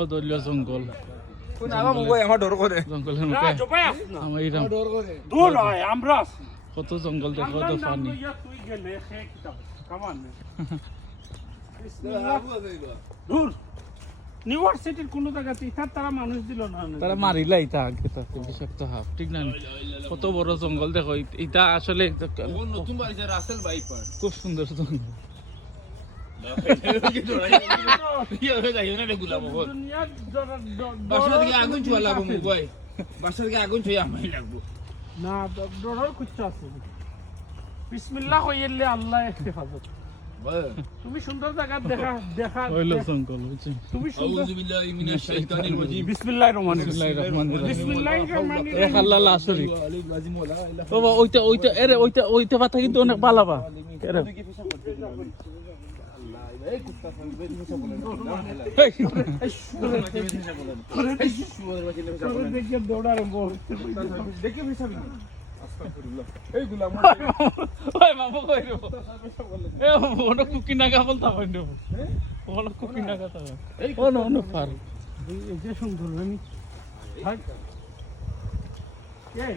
অদলীয় জঙ্গল জঙ্গলের মধ্যে আমার এরকম কত জঙ্গল দেখো তো পানি ইউনিভার্সিটির কোন জায়গাতে ইথার তারা মানুষ দিল না তারা মারিলা ইটা আগে তাতে বিষাক্ত হাফ ঠিক না কত বড় জঙ্গল দেখো ইটা আসলে নতুন বাড়িতে রাসেল বাইপার খুব সুন্দর জঙ্গল বাসা থেকে আগুন ছোঁয়া লাগবো মুম্বাই বাসা থেকে আগুন ছুঁয়ে আমায় লাগবো না ডরার কিছু আছে বিসমিল্লাহ কইলে আল্লাহ হেফাজত তুমি সুন্দর জায়গা দেখা হইলো জঙ্গল বুঝছি তুমি সুন্দর আউযু বিল্লাহি মিনাশ শাইতানির রাজিম বিসমিল্লাহির রহমানির বিসমিল্লাহির রহমানির রহিম বিসমিল্লাহির রহমানির এক আল্লাহ লাশরি আলিফ লাজিম ওয়ালা ইলাহা বাবা ওইটা এরে ওইটা পাতা কিন্তু অনেক বালাবা এরে এই কুত্তা সামনে ফেসা বলেন দেখে দৌড়ার দেখে ফেসা বিনি আস্তাগফিরুল্লাহ এই গুলাম ওই মামু কইরো এ ওনো কুকি নাগা বলতা হইলো ওনো কুকি নাগা তা ওনো ফার এই যে সুন্দর আমি এই